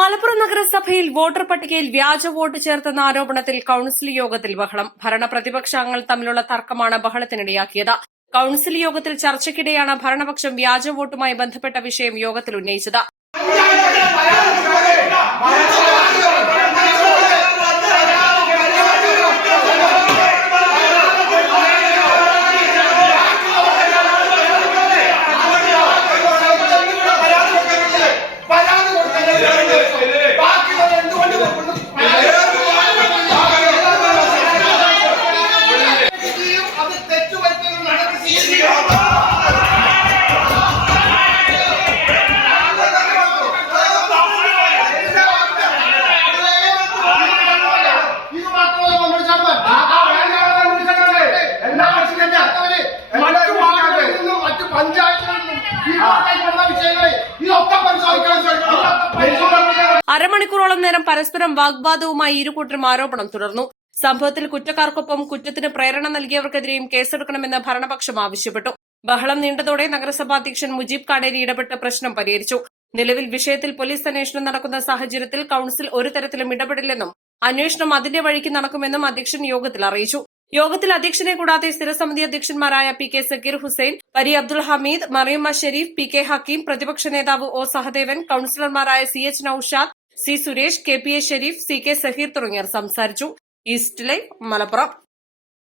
മലപ്പുറം നഗരസഭയിൽ വോട്ടർ പട്ടികയിൽ വ്യാജ വോട്ട് ചേർത്തെന്ന ആരോപണത്തിൽ കൌൺസിൽ യോഗത്തിൽ ബഹളം. ഭരണപ്രതിപക്ഷ അംഗങ്ങൾ തമ്മിലുള്ള തർക്കമാണ് ബഹളത്തിനിടയാക്കിയത്. കൌൺസിൽ യോഗത്തിൽ ചർച്ചയ്ക്കിടെയാണ് ഭരണപക്ഷം വ്യാജ വോട്ടുമായി ബന്ധപ്പെട്ട വിഷയം യോഗത്തിൽ ഉന്നയിച്ചത്. അരമണിക്കൂറോളം നേരം പരസ്പരം വാഗ്വാദവുമായി ഇരുകൂട്ടരും ആരോപണം തുടർന്നു. സംഭവത്തിൽ കുറ്റക്കാർക്കൊപ്പം കുറ്റത്തിന് പ്രേരണ നൽകിയവർക്കെതിരെയും കേസെടുക്കണമെന്ന് ഭരണപക്ഷം ആവശ്യപ്പെട്ടു. ബഹളം നീണ്ടതോടെ നഗരസഭാ അധ്യക്ഷൻ മുജീബ് കാടേരി ഇടപെട്ട് പ്രശ്നം പരിഹരിച്ചു. നിലവിൽ വിഷയത്തിൽ പോലീസ് അന്വേഷണം നടക്കുന്ന സാഹചര്യത്തിൽ കൌൺസിൽ ഒരു തരത്തിലും ഇടപെടില്ലെന്നും അന്വേഷണം അതിന്റെ വഴിക്ക് നടക്കുമെന്നും അധ്യക്ഷൻ യോഗത്തിൽ അറിയിച്ചു. യോഗത്തിൽ അധ്യക്ഷനെ കൂടാതെ സ്ഥിരസമിതി അധ്യക്ഷന്മാരായ P K Zakir Hussain, Pari Abdul Hameed, Mariyamma Sherif, P K Hakeem, പ്രതിപക്ഷ നേതാവ് ഒ സഹദേവൻ, കൌൺസിലർമാരായ C H Noushad, C Suresh, K P A Sherif, C K Saheer തുടങ്ങിയവർ സംസാരിച്ചു. East Live Malappuram.